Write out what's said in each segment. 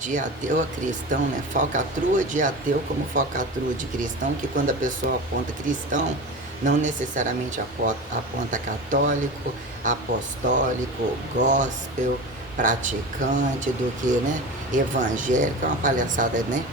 de ateu a cristão, né? Falcatrua de ateu como falcatrua de cristão, que quando a pessoa aponta cristão, não necessariamente aponta católico, apostólico, gospel, praticante do que, né? Evangélico, é uma palhaçada, né?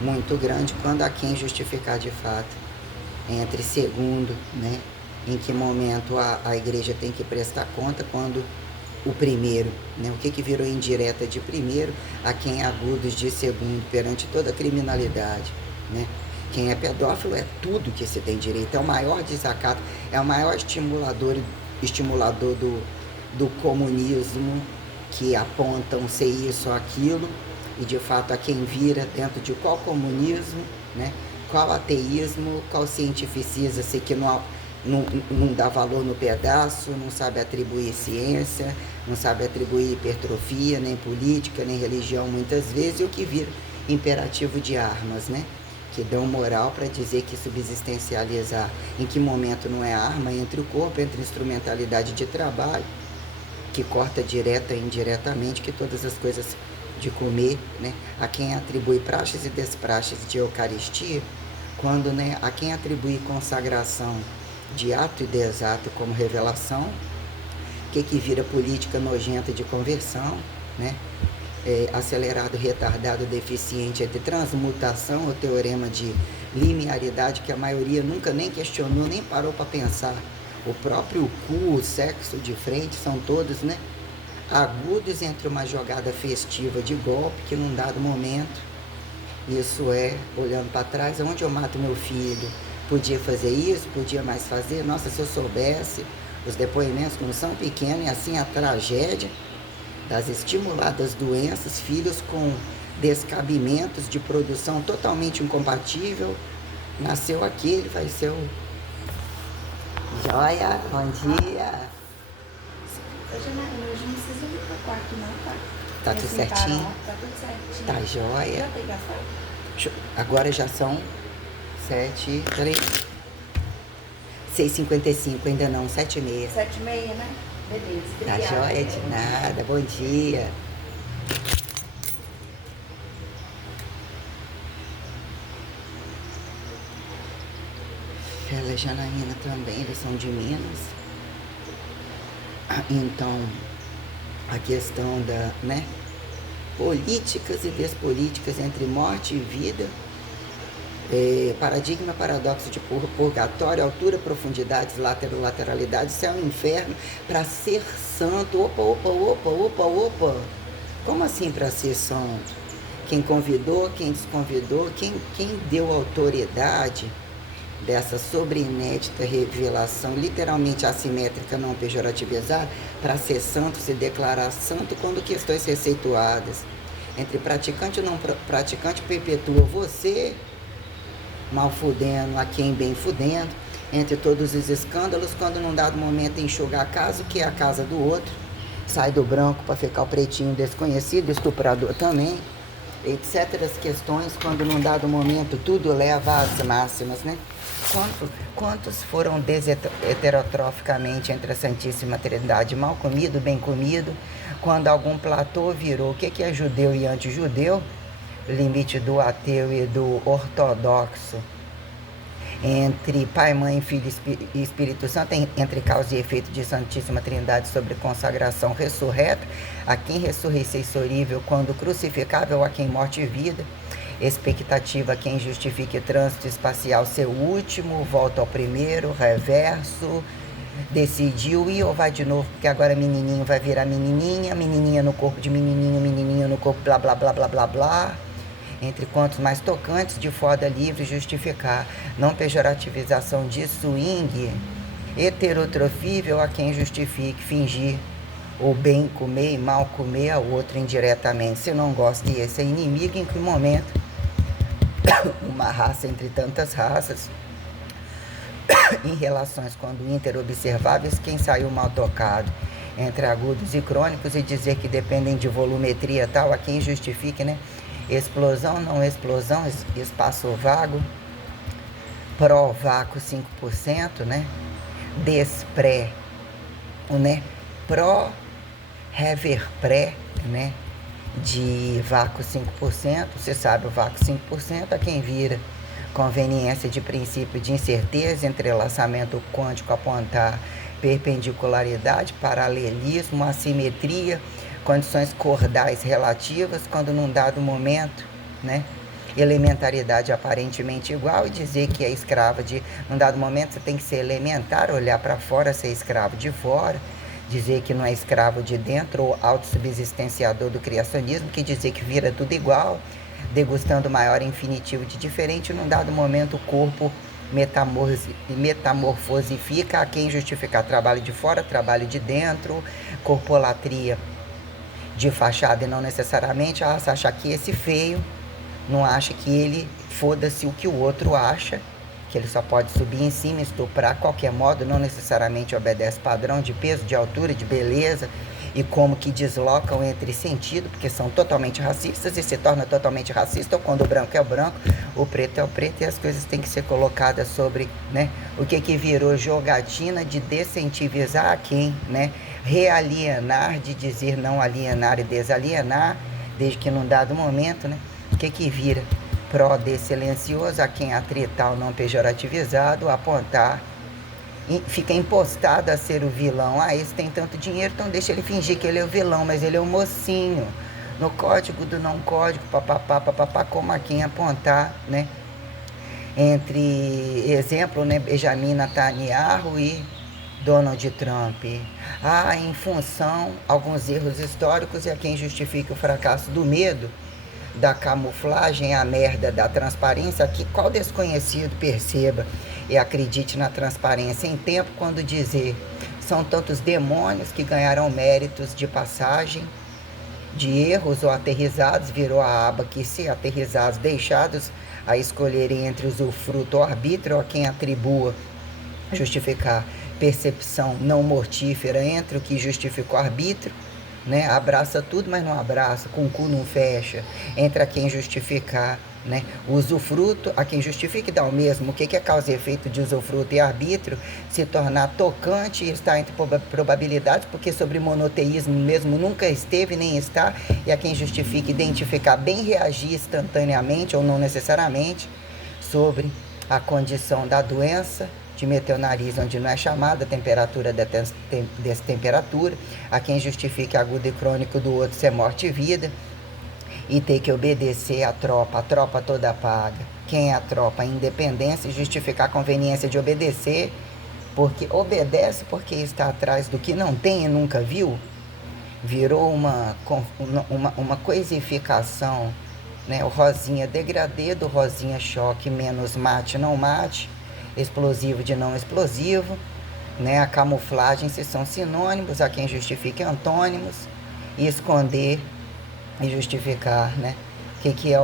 Muito grande quando há quem justificar de fato. Entre segundo, né? Em que momento a igreja tem que prestar conta quando o primeiro, né? O que virou indireta de primeiro, a quem é agudos de segundo, perante toda a criminalidade, né? Quem é pedófilo é tudo que se tem direito, é o maior desacato, é o maior estimulador do comunismo, que apontam ser isso ou aquilo, e de fato a quem vira dentro de qual comunismo, né? Qual ateísmo, qual cientificiza-se que não dá valor no pedaço, não sabe atribuir ciência, não sabe atribuir hipertrofia, nem política, nem religião muitas vezes, e o que vira imperativo de armas, né? Que dão moral para dizer que subsistencializar, em que momento não é arma, entre o corpo, entre instrumentalidade de trabalho, que corta direta e indiretamente, que todas as coisas de comer, né? A quem atribui praxes e despraxes de Eucaristia, quando, né, a quem atribui consagração de ato e desato como revelação, que vira política nojenta de conversão, né? Acelerado, retardado, deficiente entre transmutação, o teorema de linearidade que a maioria nunca nem questionou, nem parou para pensar. O próprio cu, o sexo de frente, são todos, né, agudos entre uma jogada festiva de golpe que num dado momento, isso é, olhando para trás, onde eu mato meu filho, podia fazer isso, podia mais fazer, nossa, se eu soubesse, os depoimentos não são pequenos, e assim a tragédia das estimuladas doenças, filhos com descabimentos de produção totalmente incompatível, nasceu aquele, vai ser o... Joia, bom dia. Janaína, hoje não precisa ir pro quarto não, tá? Tá tudo certinho? Tá tudo certinho. Tá joia. Já pegar foi? Agora já são 7, peraí, 6h55, ainda não, 7h30. 7h30, né? Beleza, Tá obrigada. joia de nada, bom dia. Ela e Janaína também, eles são de Minas. Então, a questão da, né, políticas e despolíticas entre morte e vida, paradigma, paradoxo de purgatório, altura, profundidades, lateralidade, céu e inferno, para ser santo. Opa. Como assim para ser santo? Quem convidou, quem desconvidou, quem deu autoridade dessa sobreinédita revelação, literalmente assimétrica, não pejorativizada, para ser santo, se declarar santo, quando questões receituadas entre praticante e não praticante perpetua você, mal fudendo, a quem bem fudendo, entre todos os escândalos, quando num dado momento enxuga a casa, que é a casa do outro, sai do branco para ficar o pretinho desconhecido, estuprador também, etc. As questões, quando num dado momento tudo leva às máximas, né? Quantos foram desheterotroficamente entre a Santíssima Trindade, mal comido, bem comido, quando algum platô virou o que é judeu e antijudeu, limite do ateu e do ortodoxo, entre Pai, Mãe, Filho e Espírito Santo, entre causa e efeito de Santíssima Trindade sobre consagração ressurreto, a quem ressurreição exorível, quando crucificável, a quem morte e vida, expectativa a quem justifique trânsito espacial seu último, volta ao primeiro, reverso, decidiu ir ou vai de novo, porque agora menininho vai virar menininha, menininha no corpo de menininho, menininho no corpo, blá, blá, blá, blá, blá, blá. Entre quantos mais tocantes de foda livre justificar, não pejorativização de swing, heterotrofível a quem justifique fingir o bem comer e mal comer ao outro indiretamente. Se não gosta e esse é inimigo, em que momento uma raça entre tantas raças, em relações quando interobserváveis, quem saiu mal tocado entre agudos e crônicos e dizer que dependem de volumetria tal, a quem justifique, né? Explosão, não explosão, espaço vago, pró-vácuo 5%, né? Despré, né? Pró-rever-pré, né? de vácuo 5%, você sabe o vácuo 5% a quem vira conveniência de princípio de incerteza, entrelaçamento quântico, apontar perpendicularidade, paralelismo, assimetria, condições cordais relativas, quando num dado momento, né, elementaridade aparentemente igual, e dizer que é escrava de, num dado momento você tem que ser elementar, olhar para fora, ser escravo de fora, dizer que não é escravo de dentro, ou autossubsistenciador do criacionismo, que dizer que vira tudo igual, degustando o maior infinitivo de diferente, num dado momento o corpo metamorfosifica a quem justificar trabalho de fora, trabalho de dentro, corpolatria de fachada e não necessariamente, acha que esse feio não acha que ele foda-se o que o outro acha, que ele só pode subir em cima, estuprar, qualquer modo, não necessariamente obedece padrão de peso, de altura, de beleza, e como que deslocam entre sentido, porque são totalmente racistas e se torna totalmente racista, ou quando o branco é o branco, o preto é o preto, e as coisas têm que ser colocadas sobre, né, o que virou jogatina de desensitivizar a quem, né, realienar, de dizer não alienar e desalienar, desde que num dado momento, né, o que vira pró de silencioso a quem atrital não pejorativizado, apontar, fica impostado a ser o vilão. Esse tem tanto dinheiro, então deixa ele fingir que ele é o vilão, mas ele é o mocinho. No código do não código, papapá, como a quem apontar, né? Entre exemplo, né, Benjamin Netanyahu e Donald Trump. Em função alguns erros históricos, e a quem justifica o fracasso do medo, da camuflagem, a merda da transparência, que qual desconhecido perceba e acredite na transparência em tempo, quando dizer são tantos demônios que ganharam méritos de passagem, de erros ou aterrizados, virou a aba que, se aterrizados, deixados a escolherem entre usufruto ou arbítrio, a quem atribua justificar percepção não mortífera entre o que justifica o arbítrio, né? Abraça tudo, mas não abraça, com o cu não fecha, entre a quem justificar, né, o usufruto, a quem justifica e dá o mesmo, o que é causa e efeito de usufruto e arbítrio, se tornar tocante e estar entre probabilidades, porque sobre monoteísmo mesmo nunca esteve nem está, e a quem justifica identificar bem reagir instantaneamente ou não necessariamente sobre a condição da doença, de meter o nariz onde não é chamada, temperatura destemperatura, a quem justifique agudo e crônico do outro ser morte e vida, e ter que obedecer a tropa toda paga. Quem é a tropa? A independência, e justificar a conveniência de obedecer, porque obedece porque está atrás do que não tem e nunca viu, virou uma coisificação, né? O rosinha degradê do rosinha choque menos mate não mate, explosivo de não explosivo, né? A camuflagem, se são sinônimos, a quem justifica antônimos, e esconder e justificar, né? O que é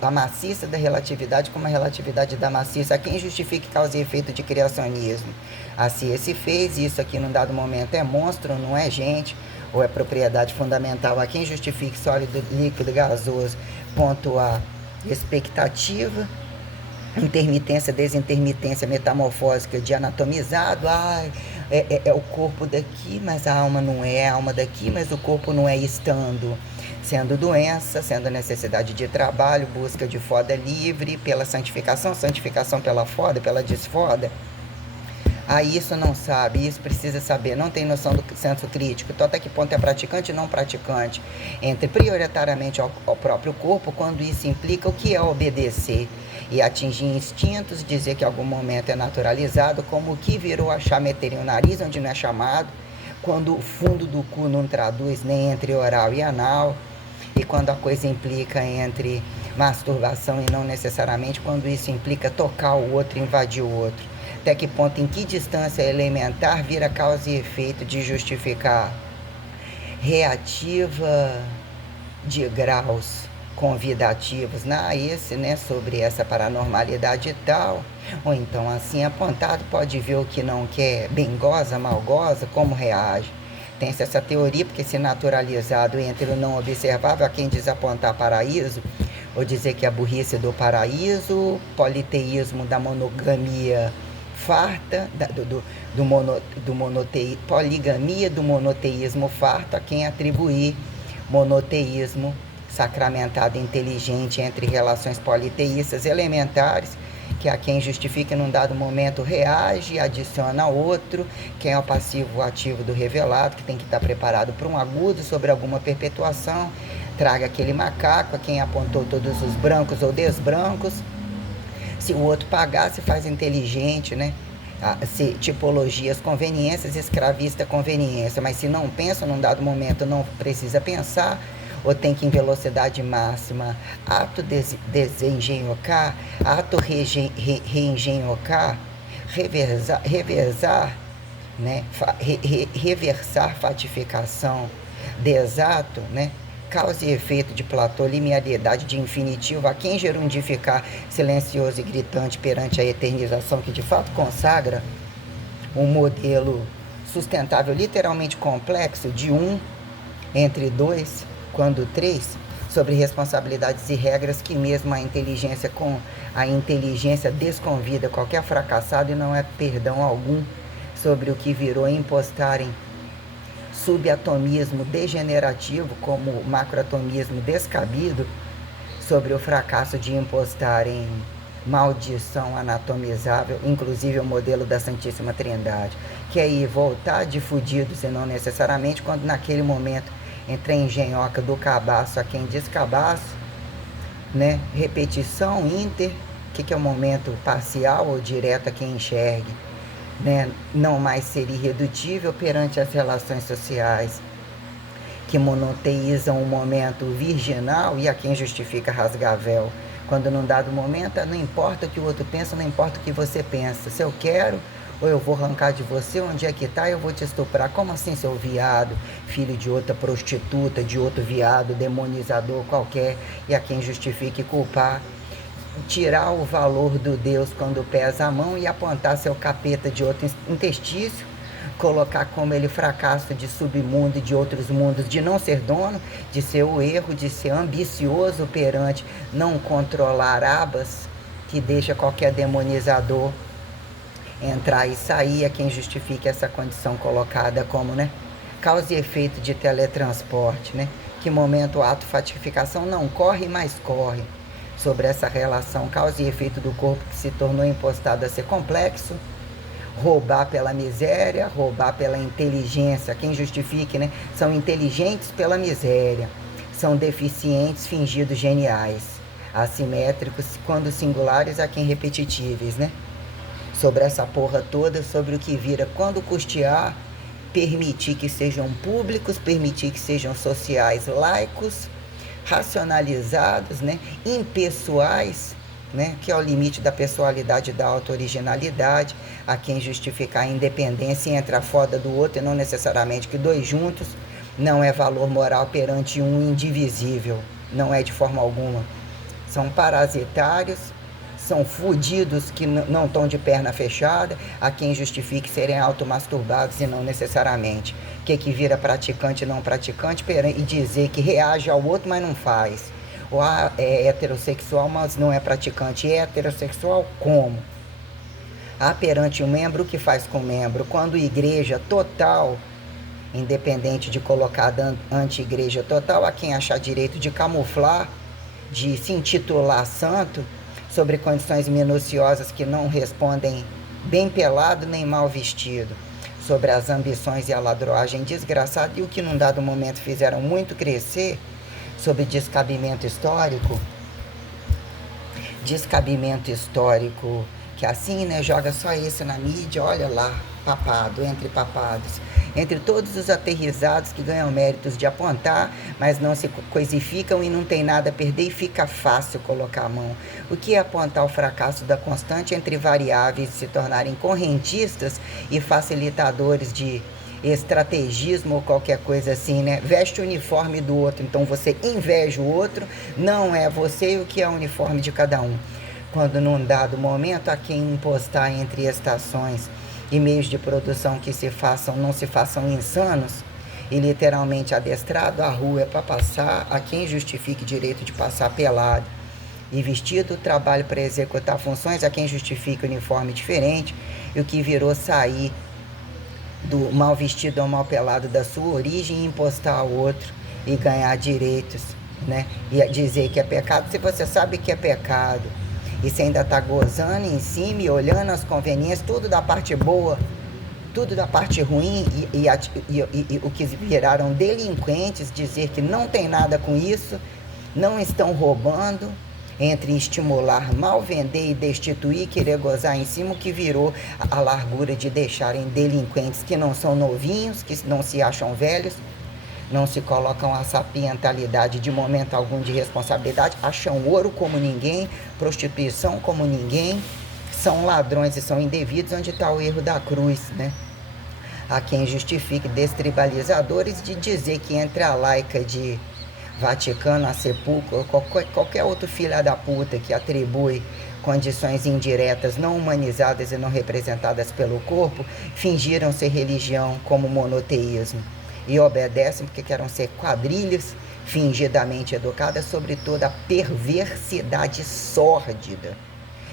a maciça da relatividade como a relatividade da maciça, a quem justifica causa e efeito de criacionismo. A ciência fez isso aqui num dado momento, é monstro, não é gente, ou é propriedade fundamental, a quem justifique sólido, líquido, gasoso, ponto A, expectativa, intermitência, desintermitência metamorfósica de anatomizado, é o corpo daqui, mas a alma não é, a alma daqui, mas o corpo não é, estando, sendo doença, sendo necessidade de trabalho, busca de foda livre, pela santificação, santificação pela foda, pela desfoda. Isso não sabe, isso precisa saber, não tem noção do senso crítico, então até que ponto é praticante e não praticante, entre prioritariamente ao próprio corpo, quando isso implica o que é obedecer, e atingir instintos, dizer que em algum momento é naturalizado, como o que virou achar meterem o nariz onde não é chamado, quando o fundo do cu não traduz nem entre oral e anal, e quando a coisa implica entre masturbação e não necessariamente, quando isso implica tocar o outro, invadir o outro. Até que ponto, em que distância elementar vira causa e efeito de justificar reativa de graus convidativos, esse, né, sobre essa paranormalidade e tal, ou então assim apontado, pode ver o que não quer, bem goza, mal goza, como reage. Tem-se essa teoria, porque se naturalizado entre o não observável, a quem desapontar paraíso, ou dizer que a burrice do paraíso, politeísmo da monogamia farta, poligamia do monoteísmo farto, a quem atribuir monoteísmo sacramentado inteligente entre relações politeístas elementares, que a quem justifica num dado momento reage, adiciona outro, quem é o passivo ativo do revelado, que tem que estar preparado para um agudo sobre alguma perpetuação, traga aquele macaco, a quem apontou todos os brancos ou desbrancos. Se o outro pagar, se faz inteligente, né? Se tipologias conveniências, escravista conveniência, mas se não pensa num dado momento, não precisa pensar, ou tem que ir em velocidade máxima, ato desengenhocar, ato reengenhocar, reversar, né? Reversar fatificação, desato, né? Causa e efeito de Platão, linearidade de infinitivo, a quem gerundificar silencioso e gritante perante a eternização, que de fato consagra um modelo sustentável literalmente complexo de um entre dois, quando três, sobre responsabilidades e regras que mesmo a inteligência desconvida qualquer fracassado e não é perdão algum sobre o que virou impostarem subatomismo degenerativo como macroatomismo descabido, sobre o fracasso de impostarem maldição anatomizável, inclusive o modelo da Santíssima Trindade, que é ir voltar de fudidos e não necessariamente quando naquele momento entra a engenhoca do cabaço a quem descabaço, né? Repetição, inter, que é o momento parcial ou direto a quem enxergue, né? Não mais ser irredutível perante as relações sociais, que monoteizam o momento virginal e a quem justifica rasgar véu. Quando num dado momento, não importa o que o outro pensa, não importa o que você pensa. Se eu quero, ou eu vou arrancar de você, onde é que tá, eu vou te estuprar. Como assim, seu viado, filho de outra prostituta, de outro viado, demonizador qualquer, e a quem justifica e culpar? Tirar o valor do Deus quando pesa a mão e apontar seu capeta de outro intestício, colocar como ele fracasso de submundo e de outros mundos, de não ser dono, de ser o erro, de ser ambicioso perante não controlar abas, que deixa qualquer demonizador entrar e sair, a quem justifique essa condição colocada como, né, causa e efeito de teletransporte, né? Que momento ato fatificação não corre, mas corre. Sobre essa relação causa e efeito do corpo que se tornou impostado a ser complexo, roubar pela miséria, roubar pela inteligência, quem justifique, né? São inteligentes pela miséria, são deficientes fingidos geniais, assimétricos quando singulares a quem repetitíveis, né? Sobre essa porra toda, sobre o que vira quando custear, permitir que sejam públicos, permitir que sejam sociais, laicos, racionalizados, né, impessoais, né, que é o limite da pessoalidade e da auto-originalidade, a quem justificar a independência entre a foda do outro e não necessariamente que dois juntos, não é valor moral perante um indivisível, não é de forma alguma. São parasitários, são fudidos que não estão de perna fechada, a quem justifique serem automasturbados e não necessariamente. Que vira praticante e não praticante e dizer que reage ao outro, mas não faz. Ou é heterossexual, mas não é praticante. É heterossexual como? Há perante um membro o que faz com o membro. Quando igreja total, independente de colocar anti-igreja total, a quem achar direito de camuflar, de se intitular santo, sobre condições minuciosas que não respondem bem pelado nem mal vestido, sobre as ambições e a ladroagem desgraçada e o que num dado momento fizeram muito crescer, sobre descabimento histórico, que assim, né, joga só esse na mídia, olha lá, papado, entre papados, entre todos os aterrizados que ganham méritos de apontar, mas não se coisificam e não tem nada a perder e fica fácil colocar a mão. O que é apontar o fracasso da constante entre variáveis e se tornarem correntistas e facilitadores de estrategismo ou qualquer coisa assim, né? Veste o uniforme do outro, então você inveja o outro, não é você e o que é o uniforme de cada um. Quando num dado momento a quem impostar entre estações e meios de produção que não se façam insanos e literalmente adestrado, a rua é para passar, a quem justifique direito de passar pelado e vestido, trabalho para executar funções, a quem justifique uniforme diferente, e o que virou sair do mal vestido ao mal pelado da sua origem e impostar ao outro e ganhar direitos, né? E dizer que é pecado, se você sabe que é pecado, e você ainda está gozando em cima e olhando as conveniências, tudo da parte boa, tudo da parte ruim, e o que viraram delinquentes, dizer que não tem nada com isso, não estão roubando, entre estimular, mal vender e destituir, querer gozar em cima, o que virou a largura de deixarem delinquentes que não são novinhos, que não se acham velhos, não se colocam a sapientalidade de momento algum de responsabilidade, acham ouro como ninguém, prostituição como ninguém, são ladrões e são indevidos. Onde está o erro da cruz, né? Há quem justifique destribalizadores de dizer que entre a laica de Vaticano, a Sepulcro, qualquer outro filho da puta que atribui condições indiretas, não humanizadas e não representadas pelo corpo, fingiram ser religião como monoteísmo e obedecem porque querem ser quadrilhas fingidamente educadas sobre toda a perversidade sórdida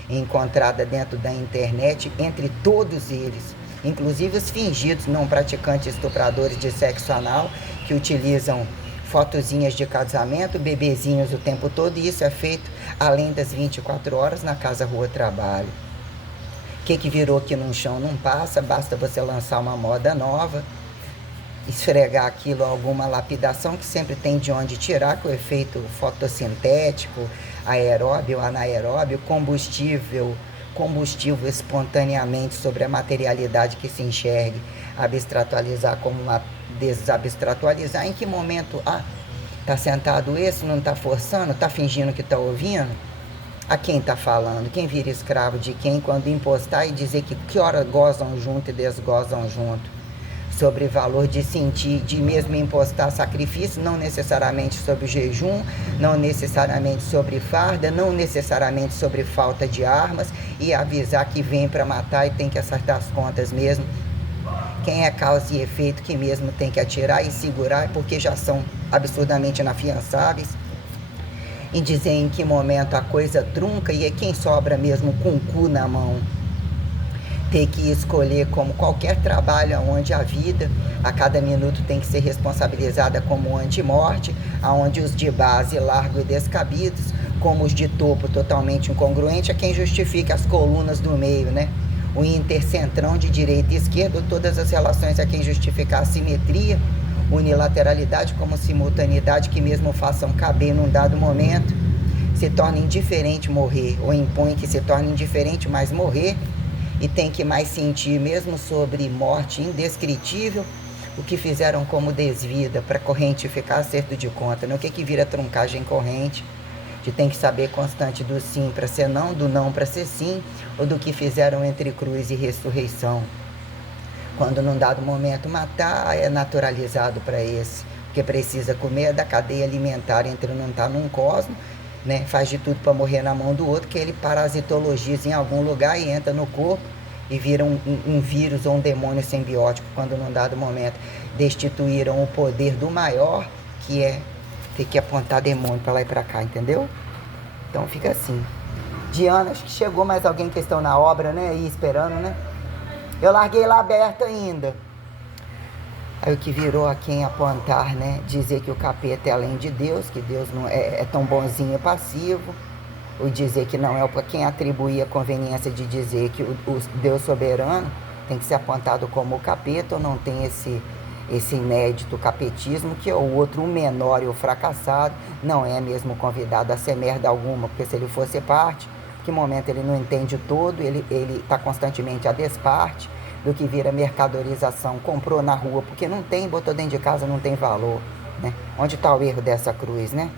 encontrada dentro da internet entre todos eles, inclusive os fingidos não praticantes estupradores de sexo anal que utilizam fotozinhas de casamento, bebezinhos o tempo todo, e isso é feito além das 24 horas na casa, rua, trabalho. O que virou aqui num chão não passa, basta você lançar uma moda nova, esfregar aquilo alguma lapidação que sempre tem de onde tirar, com o efeito fotossintético, aeróbio, anaeróbio, combustível espontaneamente sobre a materialidade que se enxergue, abstratualizar como uma desabstratualizar. Em que momento tá sentado esse, não tá forçando, tá fingindo que tá ouvindo? A quem tá falando? Quem vira escravo de quem quando impostar e dizer que hora gozam junto e desgozam junto? Sobre valor de sentir, de mesmo impostar sacrifício, não necessariamente sobre jejum, não necessariamente sobre farda, não necessariamente sobre falta de armas, e avisar que vem para matar e tem que acertar as contas mesmo. Quem é causa e efeito que mesmo tem que atirar e segurar porque já são absurdamente inafiançáveis, e dizer em que momento a coisa trunca e é quem sobra mesmo com o cu na mão. Ter que escolher como qualquer trabalho onde a vida a cada minuto tem que ser responsabilizada como antimorte, aonde os de base largo e descabidos, como os de topo totalmente incongruente, é quem justifica as colunas do meio, né? O intercentrão de direita e esquerda, todas as relações a quem justificar a simetria, unilateralidade como simultaneidade que mesmo façam caber num dado momento, se torna indiferente morrer, ou impõe que se torne indiferente mais morrer, e tem que mais sentir mesmo sobre morte indescritível, o que fizeram como desvida para corrente ficar acerto de conta, né? O que vira truncagem corrente, de tem que saber constante do sim para ser não, do não para ser sim, ou do que fizeram entre cruz e ressurreição. Quando num dado momento matar é naturalizado para esse, porque precisa comer da cadeia alimentar entre não estar num cosmo, né? Faz de tudo para morrer na mão do outro, que ele parasitologiza em algum lugar e entra no corpo e vira um vírus ou um demônio simbiótico, quando num dado momento destituíram o poder do maior, que é ter que apontar demônio para lá e para cá, entendeu? Então fica assim. Diana, acho que chegou mais alguém que estão na obra, né? Aí esperando, né? Eu larguei lá aberto ainda. Aí o que virou a quem apontar, né? Dizer que o capeta é além de Deus, que Deus não é tão bonzinho e passivo. Ou dizer que não é para quem atribuir a conveniência de dizer que o Deus soberano tem que ser apontado como o capeta, ou não tem esse inédito capetismo, que é o outro, o menor e o fracassado, não é mesmo convidado a ser merda alguma, porque se ele fosse parte, que momento ele não entende o todo, ele está constantemente a desparte do que vira mercadorização, comprou na rua, porque não tem, botou dentro de casa, não tem valor, né? Onde está o erro dessa cruz, né?